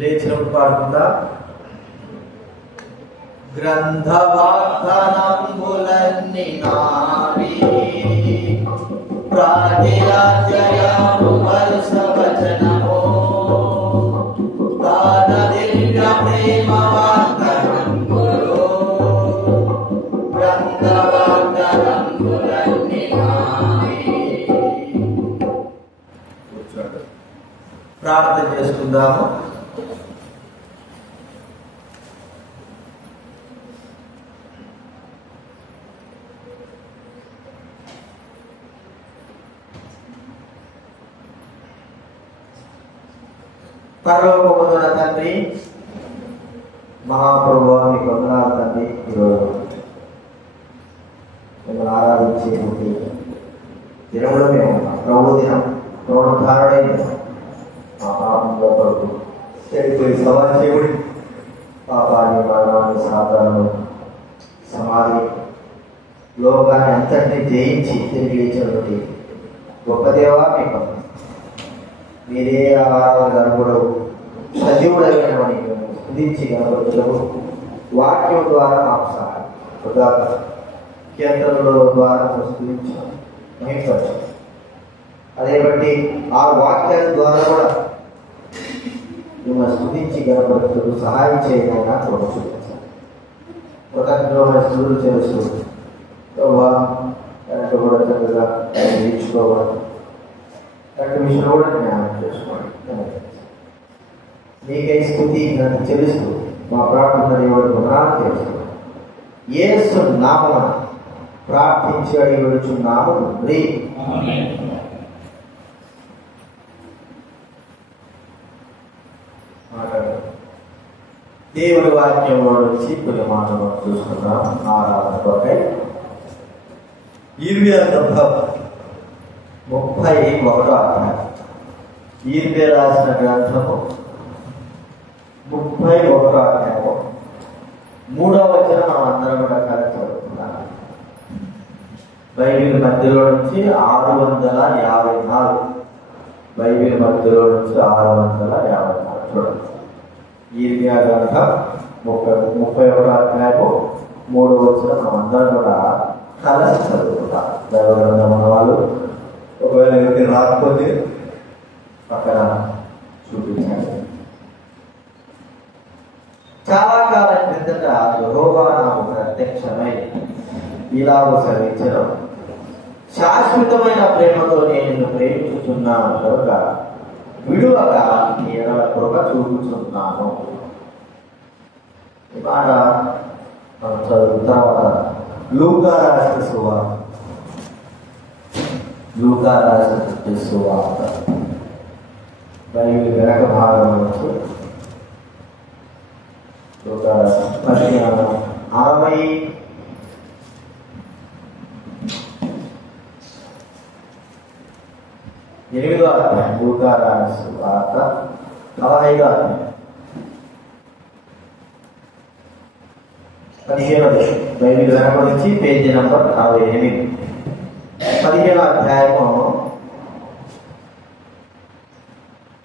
లేచినప్పుడు పాడుకుందా. గ్రంథవాగ్దానంబులన్నీ నావి ప్రాతిరాజ్యము వరుస వచనము తాన దివ్య ప్రేమ వాగ్దానంబులు గ్రంథవాగ్దానంబులన్నీ నావి. ప్రార్థన చేసుకుందాము. పరలోకమందున్న తండ్రి, మహాప్రభువా మీకు వందనాలు తండ్రి. ఈరోజు మిమ్మల్ని ఆరాధించే దినములో మేము ప్రభు దినం పునరుద్ధారణైన మా పాపంలో కొరకు చెడిపోయి సవాచేవుడి పాపాన్ని మరణాన్ని సాధారణ సమాధి లోకాన్ని అంతటినీ జయించి తిరిగి లేచినటువంటి గొప్ప దేవా మీకు మీరే ఆహారాలు గర్భుడవు సజీవుడైనవని స్థుతించి కనబడుతున్నారు. వాక్యం ద్వారా మాకు సహాయం కీర్తనల ద్వారా స్థుతించాం మహింపరచాం. అదే బట్టి ఆ వాక్యాల ద్వారా కూడా మిమ్మల్ని స్థుతించి కనబడుతూ సహాయం చేయడానికి కూడా చూపించాం. కృతజ్ఞతమైన స్థుతులు చేస్తూ కరెంటు కూడా చక్కగా నేర్చుకోవాలి. అటు విషయంలో కూడా జ్ఞానం చేసుకోండి. మీకై స్థుతి నన్ను చెల్లిస్తూ మా ప్రార్థన దేవుడు వందనాలు తెలుసుకోండి. యేసు నామమున ప్రార్థించి అడిగి వెళుచున్నాము తండ్రి. దేవుడి వాక్యంలో నుంచి కొన్ని మాటలు చూసుకున్నాం. ఆరాధన కొరకై ఇర్మియా గ్రంథం 31వ అధ్యాయం. ఇర్మియా రాసిన గ్రంథము 31వ అధ్యాయము 3వ వచనం మనం అందరం కూడా కలిసి చదువుతున్నాం. బైబిల్ మధ్యలో నుంచి 654. బైబిల్ మధ్యలో నుంచి 654 చూడండి. ఇర్మియా గ్రంథం 31వ అధ్యాయము 3వ వచనం మనం అందరం కూడా కలిసి చదువుకుంటాం. దైవ గ్రంథం ఉన్న వాళ్ళు ఒకవేళ ఎవరికి రాకపోతే పక్కన చూపించండి. చాలా కాలం క్రిందట యెహోవా నాకు ప్రత్యక్షమై ఇలాగ సెలవిచ్చెను, శాశ్వతమైన ప్రేమతో నేను నిన్ను ప్రేమించుచున్నాను కనుక విడువక నీ ఎడల కృప చూపుచున్నాను. ఈ మాట మనం చదువుకున్న తర్వాత లూకా రాసిన సువార్త బైబిల్ వెనక భాగం నుంచి 68వ అధ్యాయం. లూకా రాసిన సువార్త 45వ అధ్యాయం 15. బైబిల్ వెనక నుంచి పేజీ నంబర్ 68. 15వ అధ్యాయము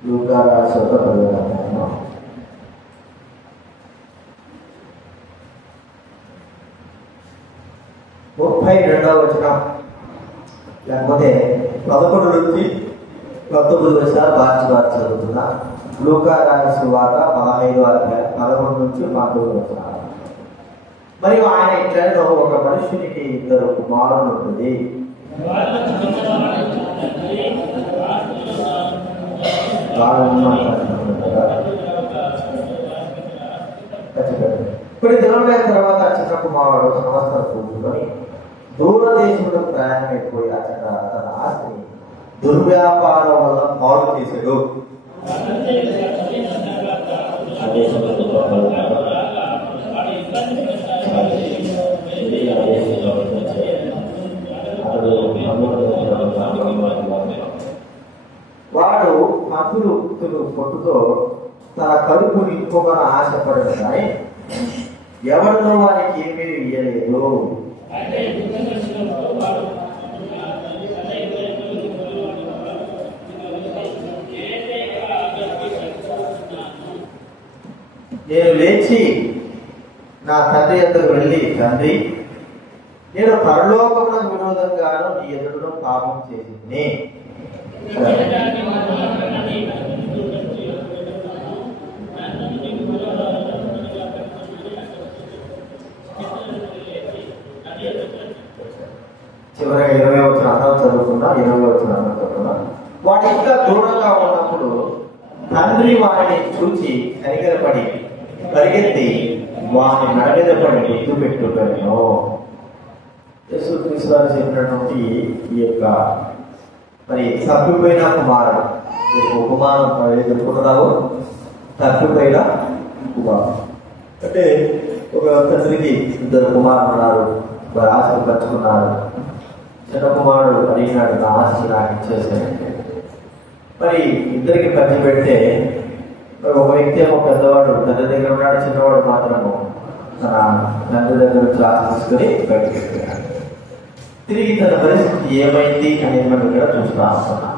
లూకా రాసిన 15వ అధ్యాయము 32వ వచనం లేకపోతే 11 నుంచి 19 వచనాలు మార్చి చదువుతున్నా. లూకా రాసిన సువార్త 15వ అధ్యాయం 11 నుంచి 19 వచనాలు. మరియు ఆయన ఇట్లలో ఒక మనుషునికి 2 కుమారులు ఉంటుంది. కొన్ని దినములైన తర్వాత చిన్న కుమారుడు సంవత్సరం కూర్చుకొని దూరదేశంలో ప్రయాణం అయిపోయి అతను తన ఆస్తిని దుర్వ్యాపారం వల్ల పాడు చేశాడు. వాడు హక్కులు పొట్టుతో తన కడుపు నింపుకొని ఆశపడదు కానీ ఎవరితో వారికి ఏమీ ఇయ్యలేదు. నేను లేచి నా తండ్రి యొద్దకు వెళ్ళి, తండ్రి, నేను పరలోకమునకు విరోధంగాను నీ ఎదురును పాపం చేసింది. చివరిగా 20వ వచనం చదువుకున్నా, 20వ వచనం చదువుకున్నా. వాటి ఇంకా దూరంగా ఉన్నప్పుడు తండ్రి వారిని చూచి కనికరపడి పరిగెత్తి వాని మెడ మీద పడి గుర్తు పెట్టుకున్నాను. యేసుక్రీస్తు వారు చెప్పినటువంటి ఈ యొక్క మరి తప్పిపోయిన కుమారుడు ఉపమానం ఎదుర్కొన్నావు. తప్పిపోయిన కుమారుడు అంటే ఒక తండ్రికి 2 కుమారులు ఉన్నారు. వారి ఆశలు పంచుకున్నారు. చిన్న కుమారుడు అడిగినాడు, నా ఆస్తి నాకు ఇచ్చేసానంటే. మరి ఇద్దరికి పంచి పెడితే మరి ఒక వ్యక్తి ఏమో పెద్దవాడు తండ్రి దగ్గర ఉన్నాడు, చిన్నవాడు మాత్రము తన తండ్రి దగ్గర నుంచి ఆస్తి తీసుకొని బయటకు వెళ్ళాడు. తిరిగి తన పరిస్థితి ఏమైంది అనేది మనం ఇక్కడ చూస్తా ఉంటున్నాం.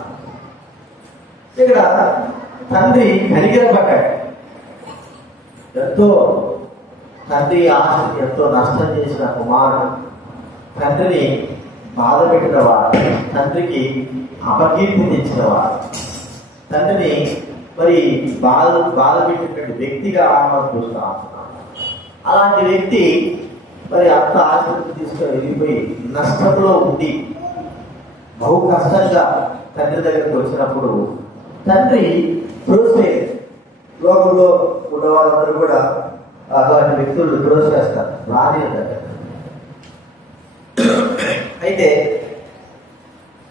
ఇక్కడ తండ్రి కనికరపడ్డాడు. ఎంతో తండ్రి ఆస్తి ఎంతో నష్టం చేసిన కుమారుడు తండ్రిని బాధ పెట్టిన వాడు, తండ్రికి అపకీర్తి తెచ్చిన వాడు, తండ్రిని మరి బాధ పెట్టినటువంటి వ్యక్తిగా మనం చూస్తా ఉంటున్నాం. అలాంటి వ్యక్తి మరి అంత ఆస్తిని తీసుకొని వెళ్ళిపోయి నష్టంలో ఉండి బహు కష్టంగా తండ్రి దగ్గరికి వచ్చినప్పుడు తండ్రి ప్రోత్సహించారు. లోకంలో ఉన్న వాళ్ళందరూ కూడా అలాంటి వ్యక్తులు ప్రోత్సహిస్తారు, రాని దగ్గర. అయితే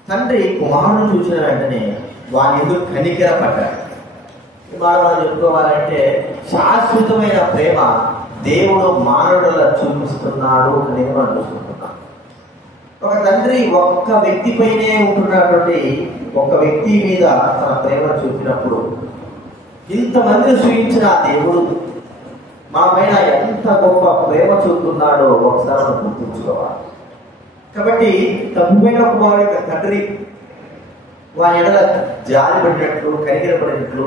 తండ్రి కుమారుడు చూసిన వెంటనే వాని ఎదురు కనికర పడ్డాడు. మనం చెప్పుకోవాలంటే శాశ్వతమైన ప్రేమ దేవుడు మానవుడులా చూపిస్తున్నాడు అనేది మనం చూసుకుంటున్నాం. ఒక తండ్రి ఒక్క వ్యక్తిపైనే ఉంటున్నటువంటి ఒక వ్యక్తి మీద తన ప్రేమ చూపినప్పుడు ఇంతమందిని సృష్టించిన దేవుడు మా పైన ఎంత గొప్ప ప్రేమ చూపుతున్నాడో ఒకసారి మనం గుర్తుంచుకోవాలి. కాబట్టి తప్పిపోయిన కుమారుడు యొక్క తండ్రి వారి ఎడల జాలి పడినట్లు, కనికరపడినట్లు,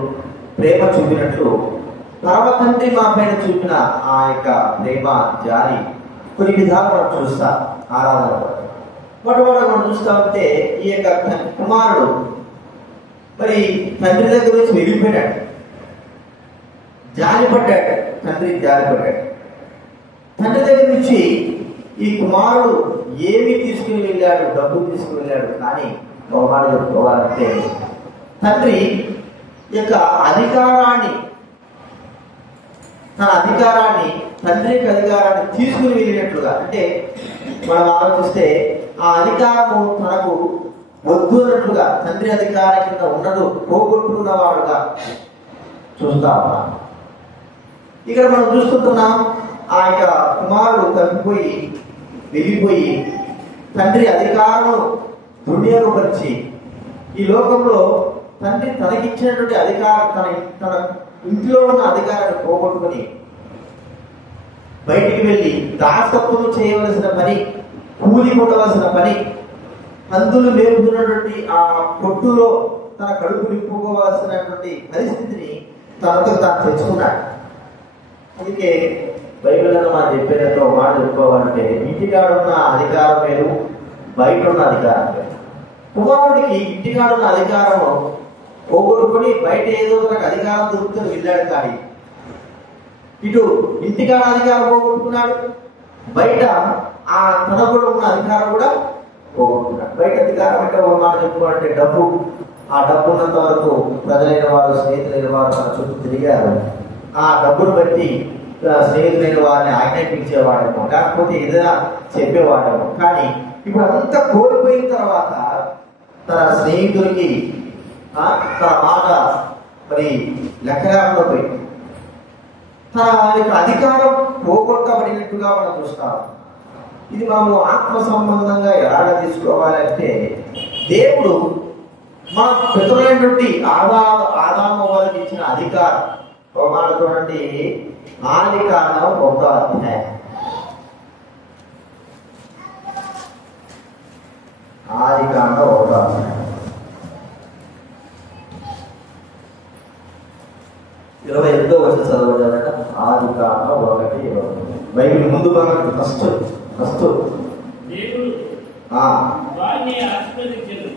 ప్రేమ చూపినట్లు పరమ తండ్రి మా పైన చూపిన ఆ యొక్క ప్రేమ జాలి కొన్ని విధాలు మనం చూస్తాం. ఆరాధన మొట్టమొదటి మనం చూస్తా ఉంటే ఈ యొక్క కుమారుడు మరి తండ్రి దగ్గర నుంచి వెళ్ళిపోయాడు, జాలిపడ్డాడు. తండ్రి జాలిపడ్డాడు. తండ్రి దగ్గర నుంచి ఈ కుమారుడు ఏమి తీసుకుని వెళ్ళాడు? డబ్బు తీసుకుని వెళ్ళాడు. కానీ ఒక మాట చెప్పుకోవాలంటే తండ్రి యొక్క అధికారాన్ని, తన అధికారాన్ని, తండ్రి యొక్క అధికారాన్ని తీసుకుని వెళ్ళినట్లుగా, అంటే మనం ఆలోచిస్తే ఆ అధికారము తనకు వద్దు అన్నట్లుగా తండ్రి అధికారం కింద ఉన్నదు పోగొట్టుకున్నవాడుగా చూస్తా ఉన్నాం. ఇక్కడ మనం చూస్తుంటున్నాం ఆ యొక్క కుమారుడు తప్పిపోయి వెళ్ళిపోయి తండ్రి అధికారం దుర్వినియోగపరిచి ఈ లోకంలో తండ్రి తనకిచ్చినటువంటి అధికారం తన ఇంట్లో ఉన్న అధికారాన్ని పోగొట్టుకుని బయటికి వెళ్ళి దాసత్వం చేయవలసిన పని, కూలి కొట్టవలసిన పని, పందులు మేపుతున్నటువంటి ఆ కొట్టులో తన కడుపు నింపుకోవాల్సినటువంటి పరిస్థితిని తనతో తాను తెచ్చుకున్నాడు. అందుకే బైబిల్లో మనం చెప్పేదంలో మాట చెప్పుకోవాలంటే ఇంటికాడున్న అధికారం వేరు, బయట ఉన్న అధికారం వేరు. కుమారుడికి ఇంటికాడున్న అధికారము పోగొట్టుకొని బయట ఏదో తనకు అధికారం దొరుకుతుంది వెళ్ళాడు. కానీ ఇటు ఇంటికాడ అధికారం పోగొట్టుకున్నాడు, బయట ఆ తనకు ఉన్న అధికారం కూడా పోగొట్టుకున్నాడు. బయట అధికారం అంటే ఒక మాట చెప్పుకోవాలంటే డబ్బు. ఆ డబ్బు ఉన్నంత వరకు ప్రజలైన వారు, స్నేహితులైన వారు తన చుట్టూ తిరిగారు. ఆ డబ్బును బట్టి స్నేహితులైన వారిని ఆజ్ఞాపించేవాడేమో, కాకపోతే ఏదైనా చెప్పేవాడేమో. కానీ ఇప్పుడు అంతా కోల్పోయిన తర్వాత తన స్నేహితుడికి తన మాట మరి లెక్క లేకుండా పోయింది. తన యొక్క అధికారం పోగొట్టబడినట్టుగా మనం చూస్తాం. ఇది మనము ఆత్మ సంబంధంగా ఎలాగ తీసుకోవాలంటే దేవుడు మన పితరులైనటువంటి ఆదాము వారికి ఇచ్చిన అధికారం. ఒక మాట చూడండి, ఆదికాండం 1వ అధ్యాయం. ఆదికాండం 1వ అధ్యాయం 28వ వచనం చదవగలరా? ఆదికాండం 1:20. బైబిల్ ముందు భాగం ఫస్ట్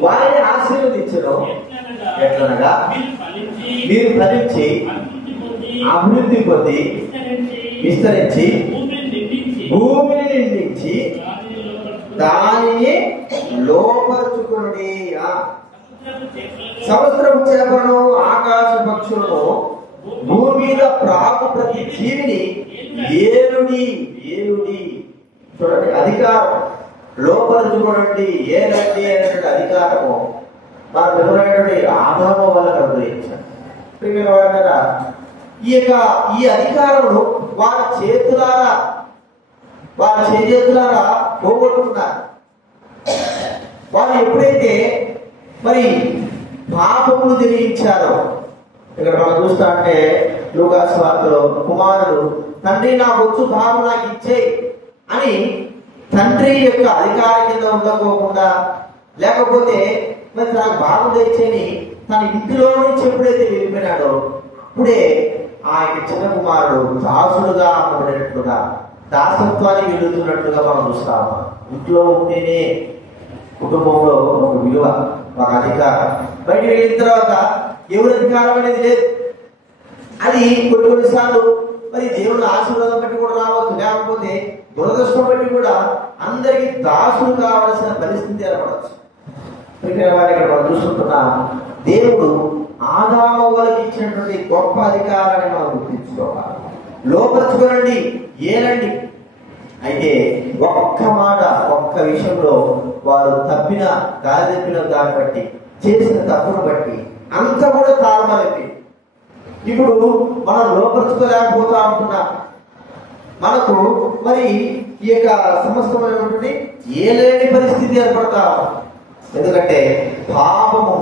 వారిని ఆశీర్వదించను. ఎట్లనగా మీరు ఫలించి అభివృద్ధి పొంది విస్తరించి భూమిని నిండించి దానిని లోపరుచుకుని సముద్రపు చేపలను ఆకాశ పక్షులను భూమి మీద ప్రాకు ప్రతి జీవిని ఏలుడి చూడండి. అధికారం లోపరుచుకోనండి ఏనండి అనేటువంటి అధికారము మన పిల్లలైనటువంటి ఆదాము వల్ల అనుగ్రహించారు. ఈ అధికారమును వారి చేతులారా పోగొట్టుకున్నారు. వారు ఎప్పుడైతే మరి పాపమును జరిగించారో, ఇక్కడ మనం చూస్తా అంటే లూకాసు వార్తలో కుమారుడు తండ్రి నా బొచ్చు భాగం నాకు ఇచ్చేయి అని తండ్రి యొక్క అధికారం కింద ఉండకోకుండా, లేకపోతే మరి నాకు భాగం తెచ్చని తన ఇంటిలో నుంచి ఎప్పుడైతే వెళ్ళిపోయినాడో అప్పుడే ఆయన చిన్న కుమారుడు దాసుడుగా అమ్మబడినట్లుగా దాసత్వానికి వెళుతున్నట్లుగా మనం చూస్తాము. ఇంట్లో ఉంటేనే కుటుంబంలో ఒక విలువ, ఒక అధికారం. బయటికి వెళ్ళిన తర్వాత ఎవరి అధికారం అనేది లేదు. అది కొన్నిసార్లు మరి దేవుని ఆశీర్వాదం బట్టి కూడా రావచ్చు, లేకపోతే దురదృష్టం బట్టి కూడా అందరికి దాసులు కావాల్సిన పరిస్థితి ఏర్పడవచ్చు. మనం చూసుకుంటున్నాం, దేవుడు ఆదాము వాళ్ళకి ఇచ్చినటువంటి గొప్ప అధికారాన్ని మనం గుర్తించుకోవాలి. లోపరుచుకోనండి ఏనండి. అయితే ఒక్క మాట ఒక్క విషయంలో వారు గాలి తప్పిన దాన్ని బట్టి, చేసిన తప్పును బట్టి అంత కూడా తారుమారైంది. ఇప్పుడు మనం లోపరుచుకోలేకపోతా ఉంటున్నాం. మనకు మరి ఈ యొక్క సమస్తమైనటువంటి ఏలేని పరిస్థితి ఏర్పడతా. ఎందుకంటే పాపము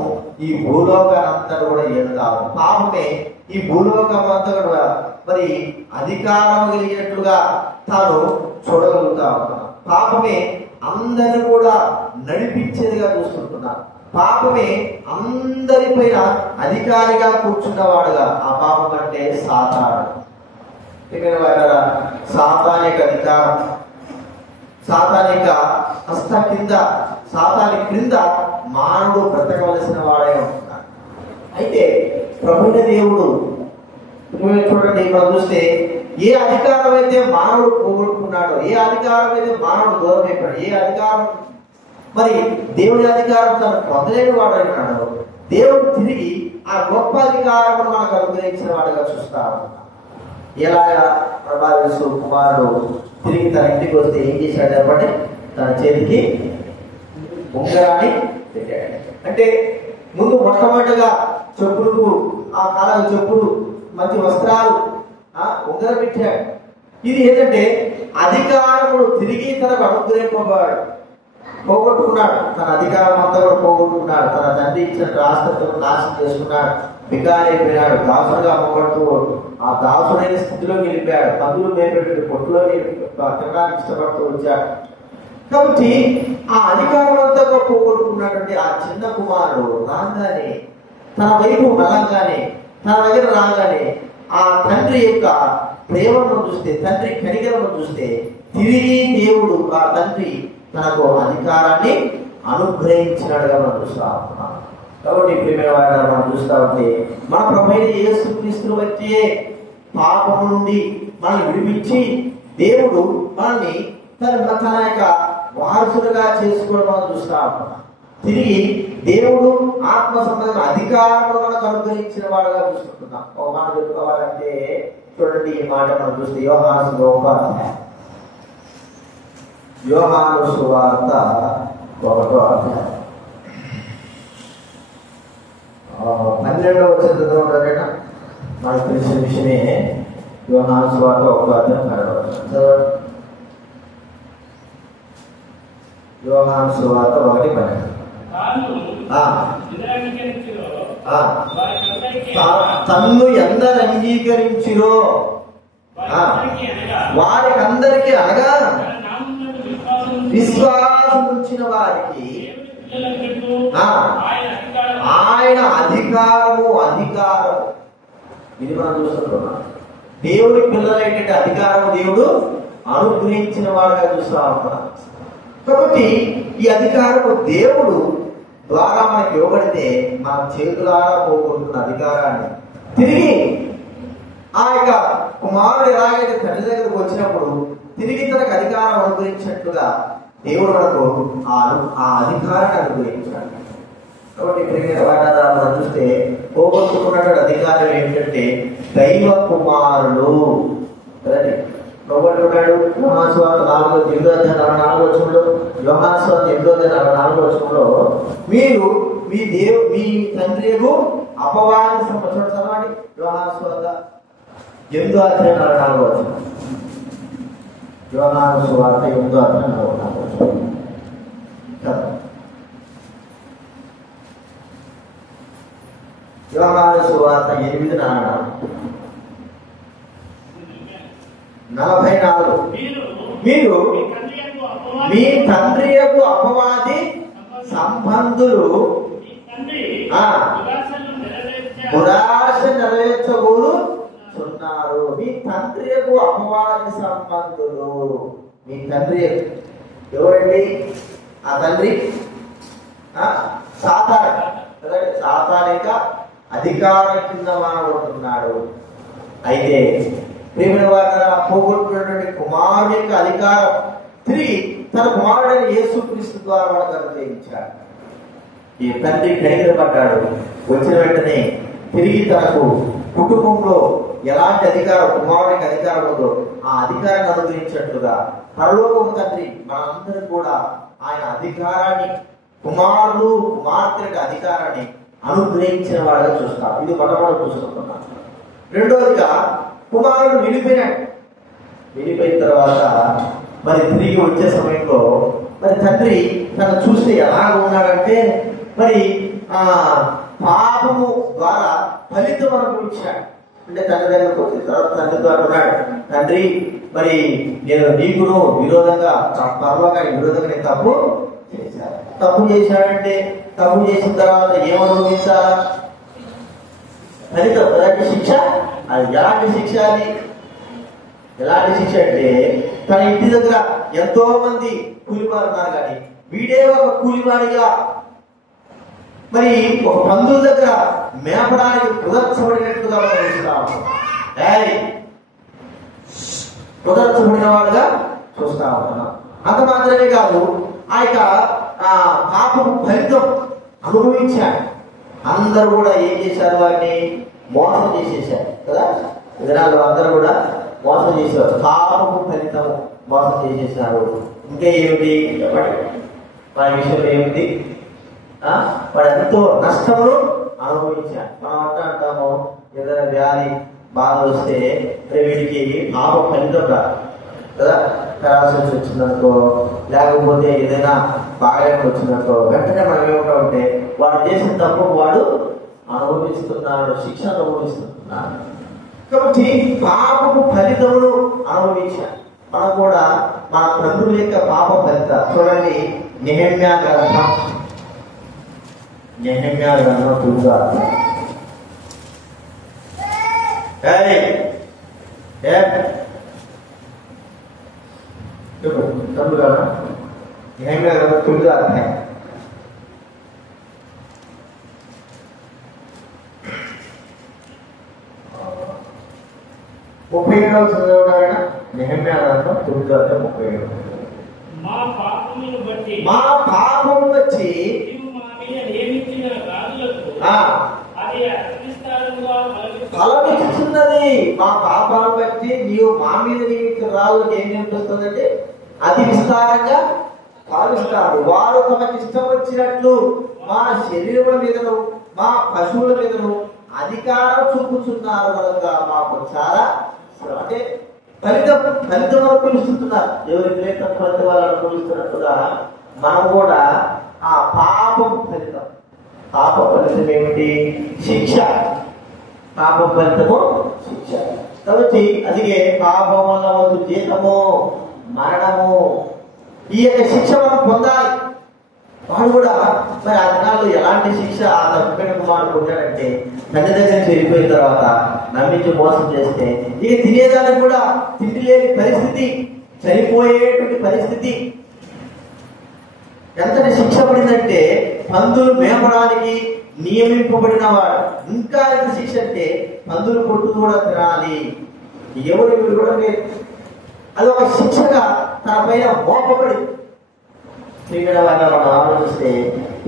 ఈ భూలోకానంతా కూడా ఏలుతాము. పాపమే ఈ భూలోకం అంతా కూడా మరి అధికారం కలిగినట్లుగా తాను చూడగలుగుతా ఉన్నాను. పాపమే అందరిని కూడా నడిపించేదిగా చూస్తుంటున్నాను. పాపమే అందరిపైన అధికారిగా కూర్చున్నవాడుగా ఆ పాపం అంటే సాతాను. సాతానిక అధికారం, సాతానిక హస్త కింద, సాతాని క్రింద మానవుడు బ్రతకవలసిన వాడే ఉంటున్నాడు. అయితే ప్రభువైన దేవుడు చూడండి, మనం చూస్తే ఏ అధికారం అయితే మానవుడు పోగొట్టుకున్నాడో, ఏ అధికారం అయితే మానవుడు దూరం అయిపోయాడు, ఏ అధికారం మరి దేవుడి అధికారం తను పొందలేని వాడు అయినాడు, దేవుడు తిరిగి ఆ గొప్ప అధికారం మనకు అనుగ్రహించిన వాడుగా చూస్తా ఉన్నాడు. ఎలాగా ప్రభావిసు కుమారుడు తిరిగి తన ఇంటికి వస్తే ఏం చేశాడు చెప్పండి? తన చేతికి ఉంగరాన్ని పెట్టాడు. అంటే ముందు మొట్టమొదటిగా చెప్పులకు, ఆ కాలకు చెప్పులు, మంచి వస్త్రాలు, ఉంగరం పెట్టాడు. ఇది ఏంటంటే అధికారమును తిరిగి తనకు అనుగ్రహింపబడాడు. పోగొట్టుకున్నాడు, తన అధికారం అంతా కూడా పోగొట్టుకున్నాడు. తన తండ్రి ఇచ్చిన రాష్ట్రతను నాశనం చేసుకున్నాడు, బికారైపోయినాడు, దాసుడుగా అమ్మబడుతూ ఆ దాసుడైన స్థితిలోకి వెళ్ళిపోయాడు. మందులు మేపెట్టి పొట్టులోని తినడానికి ఇష్టపడుతూ వచ్చాడు. కాబట్టి ఆ అధికారం అంతా పోగొట్టుకున్నటువంటి ఆ చిన్న కుమారుడు రాగానే, తన వైపు బలంగానే, తన దగ్గర రాగానే ఆ తండ్రి యొక్క ప్రేమను చూస్తే, తండ్రి కనికరను చూస్తే తిరిగి దేవుడు ఆ తండ్రి తనకు అధికారాన్ని అనుగ్రహించినట్టుగా మనం చూస్తా ఉన్నాం. కాబట్టి ప్రియమైన వారిని మనం చూస్తా ఉంటే మన ప్రభువైన యేసుక్రీస్తును వచ్చే పాపము నుండి మనల్ని విడిపించి దేవుడు మనల్ని తన యొక్క వారసులుగా చేసుకోవడం మనం చూస్తా ఉన్నాం. తిరిగి దేవుడు ఆత్మ సంబంధమైన అధికారం మనకు అనుగ్రహించిన వాడుగా చూసుకుంటున్నాం. ఒక మాట చెప్పుకోవాలంటే చూడండి, ఈ మాట మనం చూస్తే యోహాను సువార్త 1వ అధ్యాయం 12వ వచనంలో ఉంటారేనా? మనకు తెలిసిన విషయమే. యోహాను సువార్త 1వ అధ్యాయం 12వ వచనం. యోహాను సువార్త 1:12. తన్ను ఎందరు అంగీకరించిరో వారికందరికీ అనగా విశ్వాసం ఉంచిన వారికి ఆయన అధికారము ఇది మనం చూస్తున్నాం. దేవుడి పిల్లలైనటువంటి అధికారం దేవుడు అనుగ్రహించిన వాడుగా చూస్తా ఉంటాం. కాబట్టి ఈ అధికారము దేవుడు ద్వారా మనకి ఇవ్వబడితే మన చేతులారా పోగొట్టుకున్న అధికారాన్ని తిరిగి ఆ యొక్క కుమారుడు ఎలాగైతే తండ్రి దగ్గరకు వచ్చినప్పుడు తిరిగి తనకు అధికారం అనుగ్రహించినట్లుగా దేవుడు మనకు ఆ అధికారాన్ని అనుగ్రహించాడు. కాబట్టి తిరిగిన వాటాదారులను చూస్తే పోగొట్టుకున్నటువంటి అధికారం ఏంటంటే దైవ కుమారుడు. ఉన్నాడు యోహాను సువార్త 8:44 యోహాను సువార్త 8:44 మీరు మీ తండ్రి అపవాది సంవత్సరం చదవండి. యోహాను సువార్త 8:44 యోహాను సువార్త 8:44 యోహాను సువార్త 8:44 మీరు మీ తండ్రి యొక్క అపవాది సంబంధులు దురాశ నెరవేర్చబోతున్నారు. మీ తండ్రి యొక్క అపవాది సంబంధులు. మీ తండ్రి ఎవరండి? ఆ తండ్రి సాతానిక అధికారం కింద మానబడుతున్నాడు. అయితే ప్రేమైన వారు పోగొట్టుకున్నటువంటి కుమారుడి యొక్క అధికారం తిరిగి తన కుమారుడైన యేసుక్రీస్తు ద్వారా మనకు అనుగ్రహించాడు. ఈ తండ్రి కనికరపడ్డాడు. వచ్చిన వెంటనే తిరిగి తనకు కుటుంబంలో ఎలాంటి అధికారం కుమారుడికి అధికారం ఉందో ఆ అధికారాన్ని అనుగ్రహించినట్లుగా పరలోకము తండ్రి మనందరూ కూడా ఆయన అధికారాన్ని కుమారుడు కుమార్తెలకు అధికారాన్ని అనుగ్రహించిన వాడుగా చూస్తాం. ఇది మొట్టమొదటి చూసుకుంటున్నాం. రెండవదిగా కుమారుడు వెళ్ళిపోయిన తర్వాత మరి తిరిగి వచ్చే సమయంలో మరి తండ్రి తను చూస్తే ఎలాగ ఉన్నాడంటే మరి పాపము ద్వారా ఫలితం అనుభవించాడు. అంటే తండ్రి దగ్గరకు వచ్చిన తర్వాత తండ్రి ద్వారా ఉన్నాడు, తండ్రి మరి నేను నీకును విరోధంగా నేను తప్పు చేశాడంటే తప్పు చేసిన తర్వాత ఏమనుభవించాలా? ఫలితం ఎలాంటి శిక్ష? అది ఎలాంటి శిక్ష? అది ఎలాంటి శిక్ష అంటే తన ఇంటి దగ్గర ఎంతో మంది కూలివారు ఉన్నారు, కానీ వీడే ఒక కూలివాడిగా మరి ఒక పందుల దగ్గర మేపడానికి కుదర్చబడినట్టుగా కుదర్చబడిన వాడుగా చూస్తా ఉంటున్నాం. అంత మాత్రమే కాదు, ఆ యొక్క పాపం ఫలితం అనుభవించాడు. అందరూ కూడా ఏం చేశారు? వారిని మోసం చేసేసారు కదా. విధానాలు అందరూ కూడా మోసం చేశారు. పాపము ఫలితం మోసం చేసేసారు. ఇంకా ఏమిటి వారి విషయంలో ఏమిటి? వాడు ఎంతో నష్టములు అనుభవించాడు. మనం అంటాము ఏదైనా వ్యాధి బాధ వస్తే వీడికి పాప ఫలితం రాదు కదా. పెరాలసిస్ వచ్చిందనుకో, లేకపోతే ఏదైనా బాగాలేని వచ్చిందనుకో, వెంటనే మనం ఏమిటంటే వాడు చేసిన తప్పు వాడు అనుభవిస్తున్నాడు, శిక్ష అనుభవిస్తున్నాడు. కాబట్టి పాపపు ఫలితమును అనుభవించాడు. మనం కూడా మన తండ్రుల యొక్క పాప ఫలిత చూడండి. నెహెమ్యా గ్రంథం 37వ చదవడారైనా నెహెమ్యా గ్రంథం 9:37. మా పాపమును బట్టి ఫలమిచ్చుతున్నది. మా పాపాలను బట్టి నీవు మా మీద నియమించిన రాళ్ళకి ఏం నియమిస్తుందంటే అతి విస్తారంగా ఫలమిస్తాడు. వారు తమకు ఇష్టం వచ్చినట్లు మా శరీరం మీదను మా పశువుల మీదను అధికారం చూపుతున్నారు కనుక మాకు చాలా అంటే ఫలితం అనుభవిస్తున్నారు. ఎవరి ప్రయత్నం ఫలితం వాళ్ళు అనుభవిస్తున్నట్టుగా మనం కూడా ఆ పాపం ఫలితం ఏమిటి? శిక్ష. పాప ఫలితము శిక్ష. కాబట్టి అందుకే పాపం వల్ల వచ్చే జీతము మరణము. ఈ యొక్క శిక్ష మనం పొందాలి. వాడు కూడా మరి ఆ దినాల్లో ఎలాంటి శిక్ష ఆ తప్పిపోయిన కుమారుడు పొందాడంటే తండ్రి దగ్గర నుంచి వెళ్ళిపోయిన తర్వాత నమ్మించి మోసం చేస్తే ఇక తినేదానికి కూడా తిండి లేని పరిస్థితి, చనిపోయేటువంటి పరిస్థితి. ఎంతటి శిక్ష పడిందంటే పందులు మేపడానికి నియమింపబడిన వాడు. ఇంకా ఎంత శిక్ష అంటే పందులు పొట్టు కూడా తినాలి. ఎవరు కూడా లేదు. అది ఒక శిక్షగా తన పైన మోపబడి శ్రీగడ వారిని మనం ఆలోచిస్తే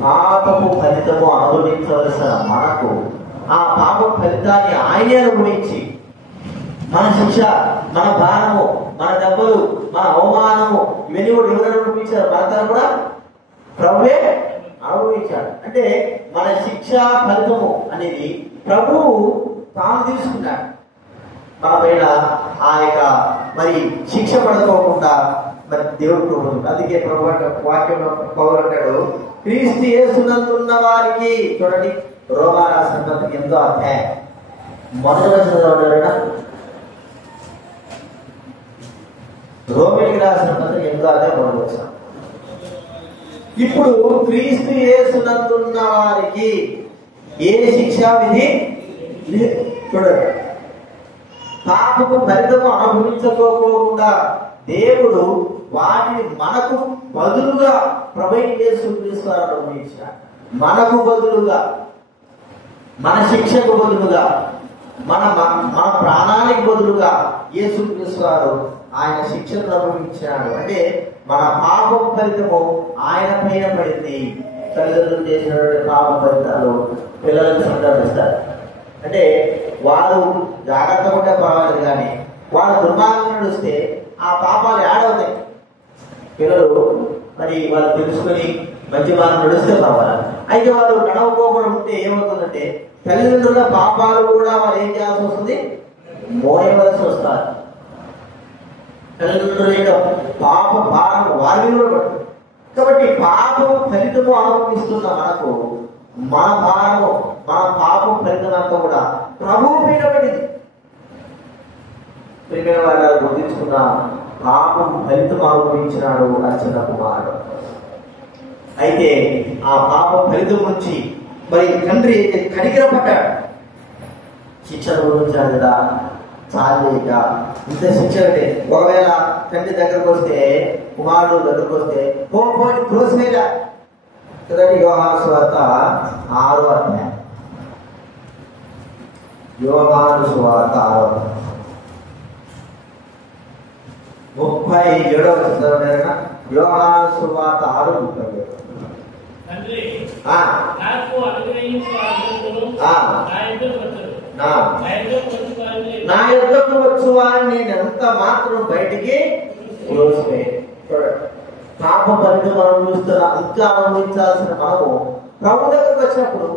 పాపము ఫలితము అనుభవించవలసిన మనకు ఆ పాప ఫలితాన్ని ఆయనే అనుభవించి మన శిక్ష, మన భారము, మన దెబ్బలు, మన అవమానము ఇవన్నీ కూడా ఎవరు అనుభవించారు? మన తన కూడా ప్రభువే అనుభవించాడు. అంటే మన శిక్ష ఫలితము అనేది ప్రభువు తాను తీసుకున్నాడు మన పైన. ఆ యొక్క మరి శిక్ష పడుకోకుండా మరి దేవుడు ప్రభుత్వం. అందుకే ప్రభు వాక్యంలో పౌలు అంటాడు, క్రీస్తు యేసునందున్న వారికి, చూడండి రోమా రాసిన పత్రిక 8వ అధ్యాయం మొదటి వచనంలో ఉన్నారట. రోమిలికి రాసిన పత్రిక 8వ అధ్యాయం మొదటి వచనం. ఇప్పుడు క్రీస్తు యేసునందున్న వారికి ఏ శిక్షా విధి లేదు. చూడండి, పాపము ఫలితము అనుభవించుకోకుండా దేవుడు వాటిని మనకు బదులుగా ప్రభువైన యేసుక్రీస్తు వారు అనుభవించారు. మనకు బదులుగా, మన శిక్షకు బదులుగా, మన ప్రాణానికి బదులుగా యేసుక్రీస్తు వారు ఆయన శిక్షను అనుభవించాడు. అంటే మన పాపం ఫలితము ఆయన పైన పడింది. తల్లిదండ్రులు చేసినటువంటి పాప ఫలితాలు పిల్లలకు సంక్రమిస్తారు. అంటే వారు జాగ్రత్తగా ఉంటే పర్వాలేదు, కానీ వారు దుర్మార్గం నడిస్తే ఆ పాపాలు ఏడవుతాయి. పిల్లలు మరి వాళ్ళు తెలుసుకొని మంచి మార్గం నడిస్తే పర్వాలేదు. అయితే వాళ్ళు నడవకోకుండా ఉంటే ఏమవుతుందంటే తల్లిదండ్రుల పాపాలు కూడా వాళ్ళు ఏం చేయాల్సి వస్తుంది? మోయవలసి వస్తారు. తల్లిదండ్రుల యొక్క పాప భారం వారి కూడా పడుతుంది. కాబట్టి పాపం ఫలితము అనుభవిస్తున్న మనకు మన భారము, మన పాపం ఫలితమంతా కూడా ప్రభువు పైన పడింది. ప్రియమైన వాళ్ళు గుర్తించుకున్న పాపం ఫలితం అనుభవించినాడు అర్చన కుమారుడు. అయితే ఆ పాప ఫలితం నుంచి మరి తండ్రి అయితే కనికరపడ్డాడు. శిక్ష అనుభవించాడు కదా, చాలేక ఇంత శిక్ష అంటే ఒకవేళ తండ్రి దగ్గరకు వస్తే, కుమారుడు దగ్గరకు వస్తే పోని త్రోసివేగా కదండి. యోహాను సువార్త 6వ అధ్యాయం, యోహాను సువార్త 6వ అధ్యాయం 37వ వచనం. యోహాను సువార్త 6:37. నా యుద్ధకు వచ్చు వారిని నేను ఎంత మాత్రం బయటికి పాప ఫలితం అనుభవిస్తున్న, ఇంకా అనుభవించాల్సిన మనము ప్రభు దగ్గరకు వచ్చినప్పుడు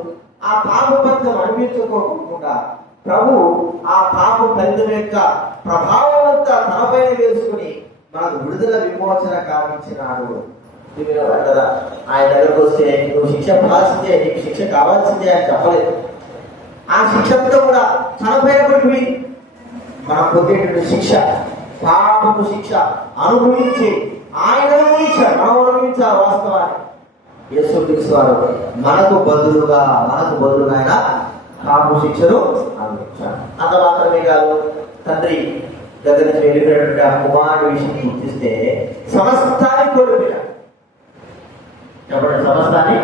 ఆ పాప ఫలితం అనుభవించుకోకుండా ప్రభు ఆ పాప ఫలితం యొక్క ప్రభావం అంతా తనపైన వేసుకుని మనకు విడుదల విమోచన కావించినాడు. కదా, ఆయన దగ్గరకు వస్తే నువ్వు శిక్ష పడాల్సిందే, నీకు శిక్ష కావాల్సిందే అని చెప్పలేదు. ఆ శిక్ష అంతా కూడా తనపైన పడిపోయి మనం పొందేటువంటి శిక్ష, పాపపు శిక్ష అనుభవించి ఆయన అనుభవించాడు, మనం అనుభవించాలి. వాస్తవాన్ని యేసుక్రీస్తు వారు మనకు బదులుగా ఆయన పాప శిక్షను అనుభవించాడు. అంత మాత్రమే కాదు, తండ్రి దగ్గర నుంచి వెళ్ళిపోయినటువంటి ఆ కుమారుడు విషయం గుర్తిస్తే సమస్తాన్ని కోల్పోయాడు. చెప్పండి, సమస్తాన్ని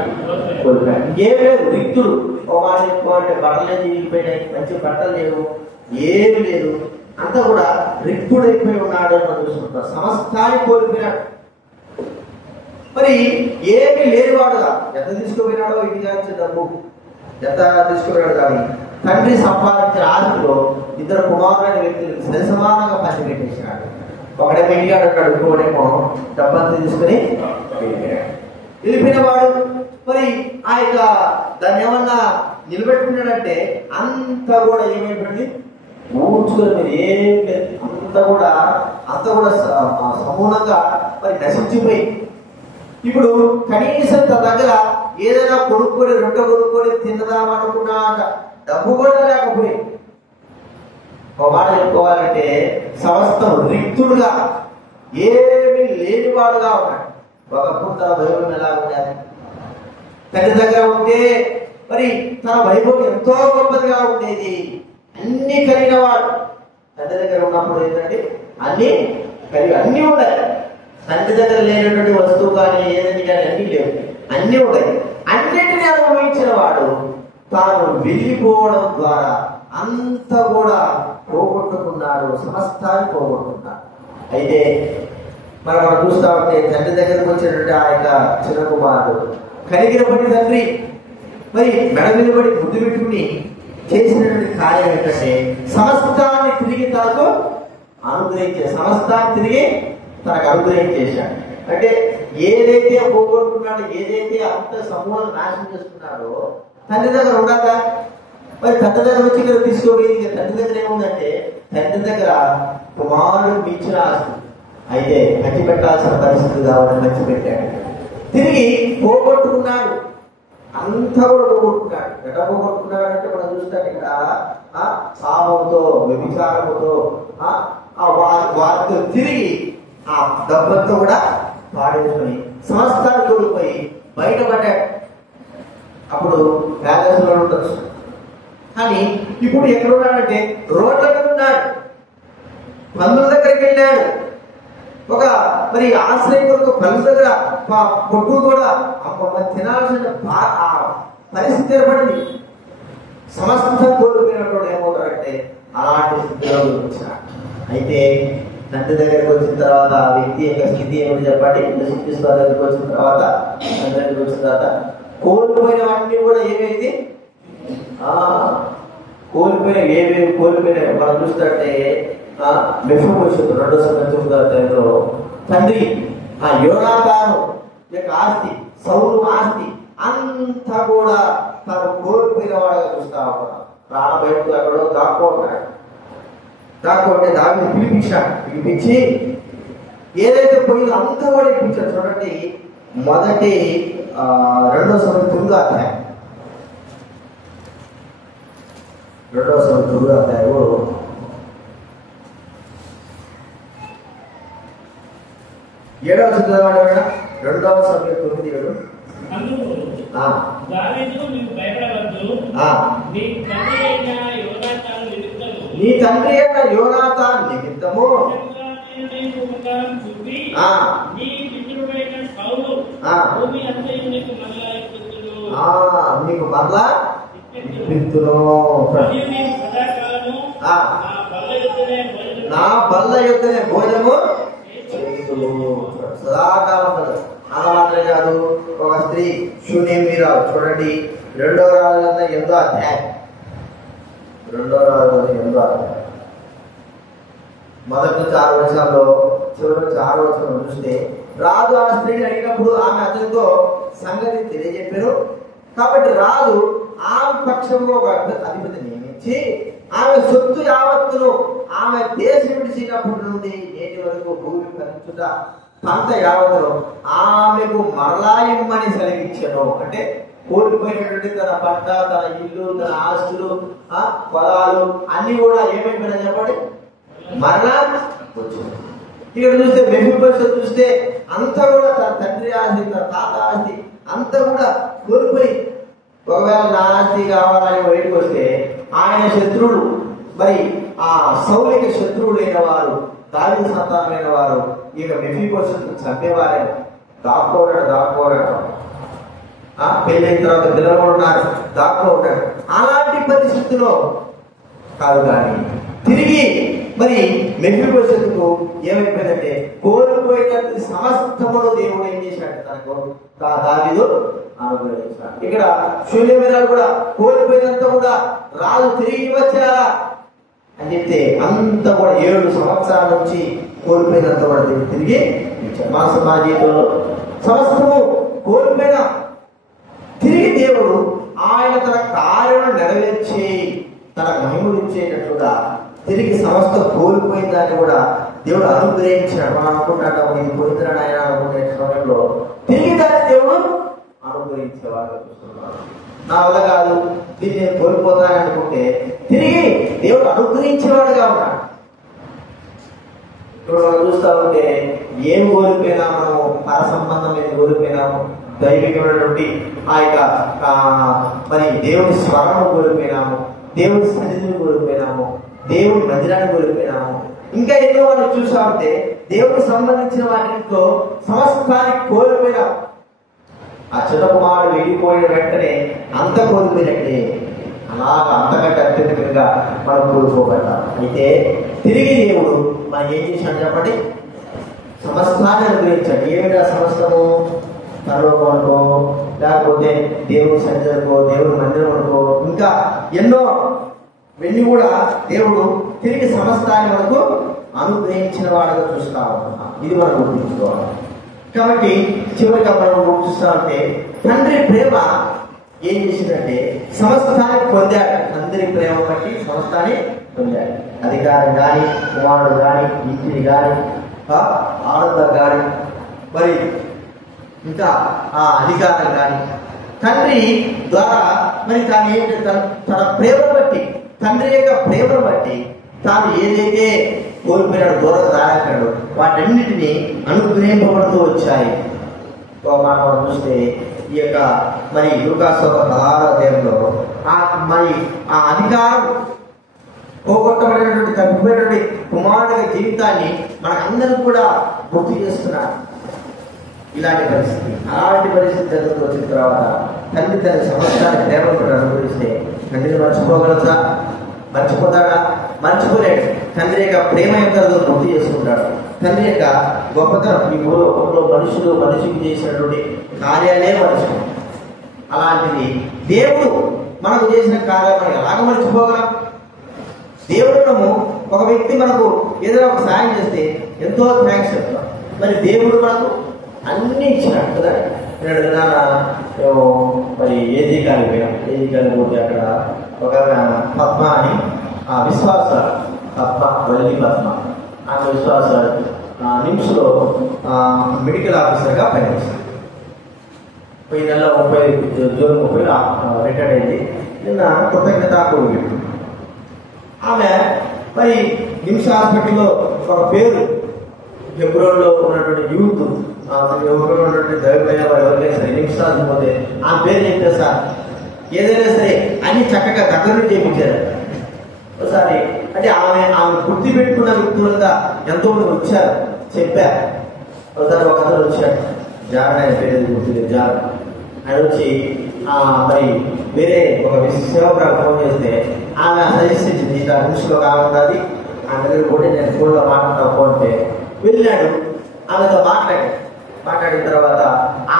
కోల్పోయాడు. ఇంకేం లేదు, రిక్తుడు. ఒక మాట చెప్పుకోవాలంటే బట్టలే తిరిగిపోయినాయి, మంచి బట్టలు లేవు, ఏమి లేదు, అంతా కూడా రిక్తుడైపోయి ఉన్నాడు అని మనం చూసుకుంటాం. సమస్తాన్ని కోల్పోయినాడు. మరి ఏమి లేనివాడుగా ఎంత తీసుకుపోయినాడో, ఇంటికి వచ్చే డబ్బు ఎంత తీసుకుపోయాడు, కానీ తండ్రి సంపాదించిన ఆస్తిలో ఇద్దరు కుమారులైన వ్యక్తులకు సరి సమానంగా పంచిపెట్టేసినాడు. ఒకడేమో ఇంటికాడు ఉంటాడు, ఇంకోడేమో డబ్బంతా తీసుకుని వెళ్ళిపోయిన వాడు. మరి ఆ యొక్క దాన్ని ఏమన్నా నిలబెట్టుకున్నాడంటే అంతా కూడా ఏమైపోయింది, ఊడ్చుకొని మీరు ఏం లేదు, అంతా కూడా సమూలంగా మరి నశించిపోయి, ఇప్పుడు కనీసం తన దగ్గర ఏదైనా కొనుక్కొని రొట్టె కొనుక్కొని తినదామనుకున్నా డబ్బు కూడా లేకపోయి, ఒక మాట చెప్పుకోవాలంటే సమస్తం రిక్తుడుగా ఏమీ లేనివాడుగా ఉన్నాడు. ఒకప్పుడు తన వైభవం ఎలా ఉండాలి, తండ్రి దగ్గర ఉంటే మరి తన వైభవం ఎంతో గొప్పదిగా ఉండేది. అన్ని కలిగిన వాడు. తండ్రి దగ్గర ఉన్నప్పుడు ఏంటంటే అన్ని ఉన్నాయి. తండ్రి దగ్గర లేనటువంటి వస్తువు కానీ ఏదని కానీ అన్ని లేవు, అన్ని ఉన్నాయి. అన్నిటినీ అనుభవించిన వాడు తాను వెళ్ళిపోవడం ద్వారా అంతా కూడా పోగొట్టుకున్నాడు, సమస్తాన్ని పోగొట్టుకున్నాడు. అయితే మనం చూస్తా ఉంటే తండ్రి దగ్గరకు వచ్చినటువంటి ఆ యొక్క చిన్న కుమారుడు కనిగిరపడి తండ్రి మరి మెడ మీద పడి ముద్దు పెట్టుకుని చేసినటువంటి కార్యం ఏంటంటే సమస్తాన్ని తిరిగి తనకు అనుగ్రహించేశాడు. అంటే ఏదైతే పోగొట్టుకున్నాడో, ఏదైతే అంత సమూహాలు నాశనం చేస్తున్నాడో తండ్రి దగ్గర ఉండాక మరి తండ్రి దగ్గర వచ్చి ఇక్కడ తీసుకోబోయేది. తండ్రి దగ్గర ఏముందంటే తండ్రి దగ్గర కుమారుడు మించిన ఆస్తి, అయితే ఖర్చు పెట్టాల్సిన పరిస్థితి కావాలని ఖర్చు పెట్టాడు. తిరిగి పోగొట్టుకున్నాడు, అంతా కూడా పోగొట్టుకున్నాడు. ఎట్లా పోగొట్టుకున్నాడు అంటే మనం చూస్తాం ఇక్కడ పాపంతో, వ్యభిచారముతో, వారితో తిరిగి ఆ డబ్బంతా కూడా పాడేసుకొని సంస్థలు కోల్పోయి బయటపడ్డాడు. అప్పుడు ప్యాలెస్లో ఉండొచ్చు, కానీ ఇప్పుడు ఎక్కడ ఉన్నాడంటే రోడ్ల మీద ఉన్నాడు, పందుల దగ్గరికి వెళ్ళాడు. ఒక మరి ఆశ్రయం కొరకు పనుల దగ్గర పొట్టు కూడా తినాల్సిన పరిస్థితి ఏర్పడింది. సమస్తం కోల్పోయినప్పుడు ఏమవుతాడంటే అలాంటి స్థితిలో వచ్చినాడు. అయితే తండ్రి దగ్గరికి వచ్చిన తర్వాత ఆ వ్యక్తి యొక్క స్థితి ఏమిటి చెప్పండి. యేసుక్రీస్తు దగ్గరికి వచ్చిన తర్వాత, తండ్రి దగ్గరికి వచ్చిన తర్వాత కోల్పోయినవన్నీ కూడా ఏమైంది, కోల్పోయిన మనం చూస్తుంటే మెఫీబోషెతు 2వ సంవత్సరంలో తండ్రి ఆ యోనాతాను యొక్క ఆస్తి, సౌలు ఆస్తి అంతా కూడా తను కోల్పోయిన వాడుగా చూస్తా ఉన్నాడు. ప్రాణభయంతో ఎక్కడో దాక్కుంటే దాన్ని పిలిపించి ఏదైతే పోయిందో అంతా కూడా ఇప్పించాడు. చూడండి, మొదటి 2వ సంవత్సరం 9వ అధ్యాయం, 2వ సంవత్సరం 9వ అధ్యాయం 7వ చదవండి. 2వ సమయం 9:7. నీ తండ్రి అయిన యోనాతాను నిమిత్తము నీకు మరలా ఇప్పిత్తును, నా బల్ల యొద్దనే భోజనము సదాకాలం. అలా మాత్రమే కాదు, ఒక స్త్రీ శూన్యమీరావు. చూడండి, 2వ రాజులంతా 8వ అధ్యాయం, 2వ రాజులంతా 8వ అధ్యాయం మొదటి నుంచి 6 వచనాల్లో చివరి నుంచి 6వ వచనం చూస్తే, రాజు ఆ స్త్రీని అడిగినప్పుడు ఆమె అతనితో సంగతి తెలియజెప్పారు. కాబట్టి రాజు ఆమె పక్షంలో ఒక అధిపతి నియమించి ఆమె సొత్తు యావత్తును ఆమె దేశం విడిచినప్పటి నుండి నేటి వరకు భూమి ఫలించుట పంట యావత్తును ఆమెకు మరలా ఇమ్మని సెలవిచ్చాను. అంటే కోల్పోయినటువంటి తన పంట, తన ఇల్లు, తన ఆస్తులు, పొలాలు అన్ని కూడా ఏమైపోయినా చెప్పండి మరలా వచ్చింది. ఇక్కడ చూస్తే మెఫీబోషెతు చూస్తే అంతా కూడా తన తండ్రి ఆస్తి, తన తాత ఆస్తి అంతా కూడా కోల్పోయి, ఒకవేళ నా ఆస్తి కావాలని బయటకు వస్తే ఆయన శత్రువులు, మరి ఆ సౌలుకి శత్రువులైన వారు, దావీదు సంతానమైన వారు ఇక మెఫీబోషెతును చంపేవారే. దాక్కోవడం పెళ్ళైన తర్వాత పిల్లలు ఉన్నారు, దాక్కోవడం అలాంటి పరిస్థితిలో కాదు. కానీ తిరిగి మరి మెఫీబోషెతుకు ఏమైపోయిందంటే కోల్పోయిన సమస్తమును దేవుడు ఏం చేశాడు, తనకు దావీదు అనుగ్రహించాడు. ఇక్కడ శూన్యమీరాలు కూడా కోల్పోయినంత కూడా రాజు తిరిగి వచ్చారా అని చెప్తే అంత కూడా 7 సంవత్సరాల నుంచి కోల్పోయినంత కూడా తిరిగి ఇచ్చాడు. మా జీవితంలో సమస్తము కోల్పోయిన తిరిగి దేవుడు ఆయన తన కార్యం నెరవేర్చి తన మహిమనిచ్చేటట్లుగా తిరిగి సమస్త కోల్పోయిన దాన్ని కూడా దేవుడు అనుగ్రహించాడు. మనం అనుకుంటాం ఇది పోయిందని ఆయన అనుకునే సమయంలో తిరిగి దాన్ని దేవుడు అనుగ్రహించేవాడు చూస్తున్నాడు. నా వల్ల కాదు, దీన్ని నేను కోల్పోతానని అనుకుంటే తిరిగి దేవుడు అనుగ్రహించేవాడుగా ఉన్నాడు. ఇప్పుడు మనం చూస్తా ఉంటే ఏం కోల్పోయినా మనము పర సంబంధం ఏది కోల్పోయినాము, దైవికమైనటువంటి ఆ యొక్క మరి దేవుని స్వరము కోల్పోయినాము, దేవుడి సన్నిధిని కోల్పోయినాము, దేవుడి మందిరాన్ని కోల్పోయినాము, ఇంకా ఎన్నో వాళ్ళు చూసా ఉంటే దేవుడికి సంబంధించిన వాటితో సమస్తాన్ని కోల్పోయినాం. ఆ చిన్న కుమారుడు వెళ్ళిపోయిన వెంటనే అంత కోల్పోయినట్టే అలాగా అంతకంటే అత్యధికంగా మనం కోల్పోబడ్డాం. అయితే తిరిగి దేవుడు మనం ఏం చేశాడు చెప్పండి? సమస్తాన్ని అనుగ్రహించాడు. ఏమిటా సమస్తము? పరలోకమనుకో, లేకపోతే దేవుడి సన్నిధికో, దేవుడి మందిరం అనుకో, ఇంకా ఎన్నో వెళ్ళి కూడా దేవుడు తిరిగి సమస్తాన్ని మనకు అనుగ్రహించిన వాడుగా చూస్తా ఉంటున్నాం. ఇది మనం గుర్తుంచుకోవాలి. కాబట్టి చివరిగా మనం చూస్తా ఉంటే తండ్రి ప్రేమ ఏం చేసిందంటే సమస్తాన్ని పొందాడు. తండ్రి ప్రేమ బట్టి సమస్తాన్ని పొందాడు. అధికారం కానీ, కుమారుడు కానీ, ఇంటిని కానీ, ఆనందం కానీ, మరి ఇంకా ఆ అధికారం కానీ తండ్రి ద్వారా మరి తాను ఏంటంటే తన ప్రేమను బట్టి, తండ్రి యొక్క ప్రేమను బట్టి తాను ఏదైతే కోల్పోయినాడు, దూరం రాయకాడు, వాటన్నిటినీ అనుగ్రహింపబడుతూ వచ్చాయి. మనం చూస్తే ఈ యొక్క మరి లూకాసు 16వ అధ్యాయంలో మరి ఆ అధికారం పోగొట్టబడినటువంటి తప్పిపోయినటువంటి కుమారుడి జీవితాన్ని మనకందరూ కూడా గుర్తు చేస్తున్నారు. ఇలాంటి పరిస్థితి, అలాంటి పరిస్థితి దగ్గరకు వచ్చిన తర్వాత తండ్రి తన సమస్తాన్ని ప్రేమను అనుభవిస్తే తండ్రిని మర్చిపోగలదా? మర్చిపోతాడా? మర్చిపోలేడు. తండ్రి యొక్క ప్రేమ యొక్క గుర్తు చేసుకుంటాడు. తండ్రి యొక్క గొప్పతనం ఈ భూలోకంలో మనిషికి చేసినటువంటి కార్యాలే మనుషులు. అలాంటిది దేవుడు మనకు చేసిన కార్యాలు మనం ఎలాగ మర్చిపోగలం? దేవుడును ఒక వ్యక్తి మనకు ఏదైనా ఒక సాయం చేస్తే ఎంతో థ్యాంక్స్ చెప్తాం. మరి దేవుడు మనకు అన్ని ఇచ్చినాడు కదా. మరి ఏజీకానికి పోయాం. ఏజీకానికి పోతే అక్కడ ఒక పద్మ అని విశ్వాస పద్మ, వల్లి పద్మ, ఆమె విశ్వాస నిమ్స్లో మెడికల్ ఆఫీసర్గా పనిచేస్తుంది. ఈ నెల జూన్ 30 రిటైర్డ్ అయింది. నిన్న కృతజ్ఞత కూడి ఆమె మరి నిమ్స్ హాస్పిటల్లో ఒక పేరు ఫిబ్రవరిలో ఉన్నటువంటి యూత్ ఉన్నటువంటి దైవమైన ఎవరికైనా సరే నిమ్స్ పోతే ఆ పేరు చెప్తే సార్ ఏదైనా సరే అన్ని చక్కగా దగ్గర నుంచి చేయించారు. ఒకసారి అంటే ఆమె గుర్తు పెట్టుకున్న వ్యక్తులుగా ఎంతో మంది వచ్చారు, చెప్పారు. ఒకసారి ఒక అతను వచ్చాడు, జాన్ ఆయన పేరు గుర్తు జాన్. ఆయన వచ్చి మరి వేరే ఒక సేవకురాలు ఫోన్ చేస్తే ఆమె సజెస్ట్ ఇచ్చింది, ఇట్లా నిమిషంలో కావాలి ఆమె దగ్గర కూడా నేను ఫోన్లో మాట్లాడతా అంటే వెళ్ళాడు. ఆమెతో మాట్లాడిన తర్వాత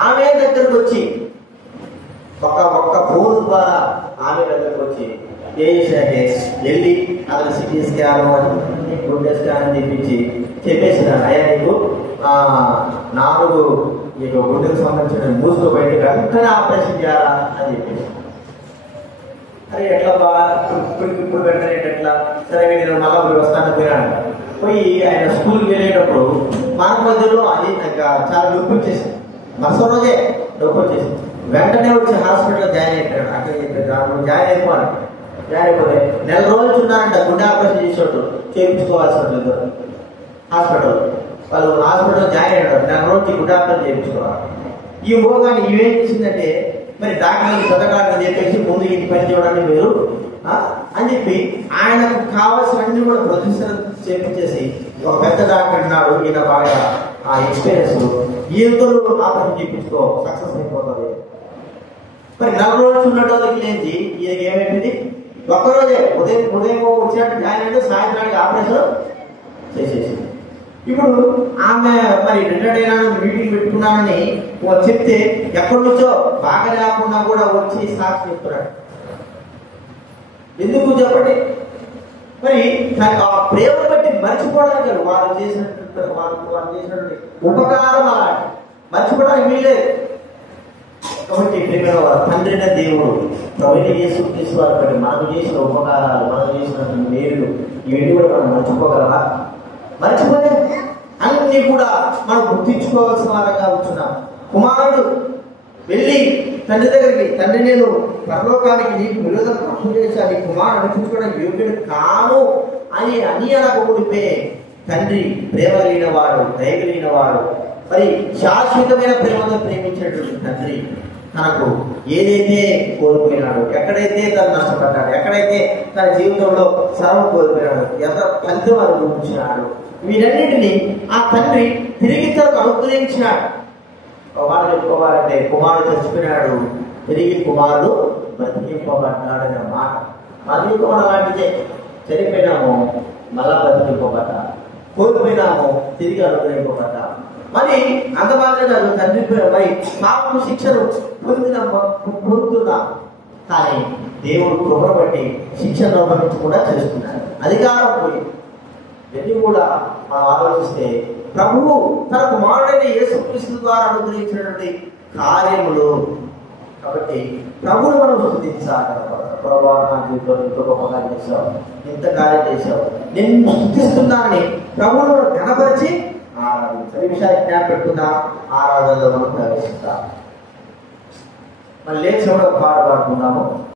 ఆమె దగ్గరకు వచ్చి ఒక్క ఫోన్ ద్వారా ఆమె దగ్గరకు వచ్చి ఏ చేశాకే వెళ్ళి అతను సిటీ స్కాన్ అని గుండె స్కాన్ అని చెప్పేసినాడు. అయ్యా నీకు గుండెకు సంబంధించిన మూసుకో బయటకు వెంటనే ఆపరేషన్ చేయాలా అని చెప్పేసి. అరే ఎట్లా బాగా ఇప్పుడు వెంటనే ఎట్లా సరే నేను మళ్ళీ వస్తాను పోయినాడు. పోయి ఆయన స్కూల్కి వెళ్ళేటప్పుడు మన మధ్యలో అది చాలా నొప్పి వచ్చేసింది. మరుసటి రోజే నొప్పి వచ్చేసింది. వెంటనే వచ్చి హాస్పిటల్లో జాయిన్ అయిపోయాడు. అక్కడ చెప్పాడు జాయిన్ అయిపోతే నెల రోజులు ఉన్నారంట. గుండె ఆపరేషన్ చేసేటట్టు చేయించుకోవాల్సి ఉంటుంది హాస్పిటల్. వాళ్ళు హాస్పిటల్లో జాయిన్ అయ్యాడు. నెల రోజులు గుండె ఆపరేషన్ చేయించుకోవాలి. ఈ మోగాన్ని ఇవేం చేసిందంటే మరి డాక్టర్లకు చదవకాలని చెప్పేసి ముందు ఇంటి పని చేయడానికి మీరు అని చెప్పి ఆయనకు కావాల్సినవన్నీ కూడా ప్రొడ్యూసర్ చేపించేసి ఒక పెద్ద డాక్టర్ ఉన్నాడు, ఈయన బాగా ఆ ఎక్స్పీరియన్స్, ఈయనతో ఆపరేషన్ చేయించుకో సక్సెస్ అయిపోతుంది. మరి 4 రోజులు ఉన్నట్టు లేని ఈయనకి ఏమైపోయింది? ఒక్కరోజే ఉదయం వచ్చినట్టు జాయిన్ అంటే సాయంత్రానికి ఆపరేషన్ చేసేసి. ఇప్పుడు ఆమె మరి రిటైర్డ్ అయినా మీటింగ్ పెట్టుకున్నానని చెప్తే ఎక్కడి నుంచో బాగా లేకుండా కూడా వచ్చి సాక్షి చెప్తున్నాడు. ఎందుకు చెప్పండి? మరి ఆ ప్రేమ బట్టి మర్చిపోవడానికి వాళ్ళు చేసినటువంటి ఉపకారం అలాంటి మర్చిపోవడానికి వీలేదు. కాబట్టి తండ్రిన దేవుడు ప్రవీణ యేసుక్రీస్తు వారి బట్టి మనకు చేసిన ఉపకారాలు, మనకు చేసినటువంటి మేలు ఇవన్నీ కూడా మనం మర్చిపోగలరా? మర్చిపోలేదు. అన్ని కూడా మనం గుర్తించుకోవాల్సిన వారంగా ఉంటున్నాం. కుమారుడు వెళ్ళి తండ్రి దగ్గరికి, తండ్రి నేను పరలోకానికి నీకు విరోధం తప్పు చేశాను, నీ కుమారుడు అనిపించుకోవడానికి యోగ్యుడు కాను అని అనకు ఉండిపోయి తండ్రి ప్రేమ కలిగిన వాడు, దయ కలిగిన వాడు, మరి శాశ్వతమైన ప్రేమతో ప్రేమించినటువంటి తండ్రి తనకు ఏదైతే కోల్పోయినాడు, ఎక్కడైతే తను నష్టపడ్డాడు, ఎక్కడైతే తన జీవితంలో సర్వం కోల్పోయినాడు, ఎంత ఫలితం అనుభవించినాడు, వీటన్నిటిని ఆ తండ్రి తిరిగి తనకు అనుగ్రహించినాడు. వాళ్ళు చెప్పుకోవాలంటే కుమారుడు చచ్చిపోయినాడు, తిరిగి కుమారుడు బ్రతికింపబడ్డాడు అనే మాట. మన కూడా అలాంటిదే, చనిపోయినాము మళ్ళా బ్రతికింపబడ్డా, కోల్పోయినాము తిరిగి అనుగ్రహింపబడ్డా. మరి అంత మాత్రం కాదు, తండ్రి మరి పాపము శిక్షను పొందుతున్నా, కానీ దేవుడు కృపను బట్టి శిక్షను అనుభవించకుండా చేస్తున్నాడు. అధికారం పోయి ఇవన్నీ కూడా మనం ఆలోచిస్తే ప్రభువు తన కుమారుడైన యేసుక్రీస్తు ద్వారా అనుగ్రహించినటువంటి కార్యములు. కాబట్టి ప్రభువును మనం స్తుతించాలి. ప్రభు నా జీవితంలో ఇంత గొప్ప కార్యం చేశావు, ఇంత కార్యం చేశావు, నేను స్తుతిస్తున్నానని ప్రభువును ఘనపరిచి ఆరాధించాలి. ఈ విషయాన్ని జ్ఞాపకం పెట్టుకుందాం. ఆరాధనలో మనం ప్రవేశిస్తాం. మళ్ళీ లేచి కూడా పాట పాడుకున్నాము.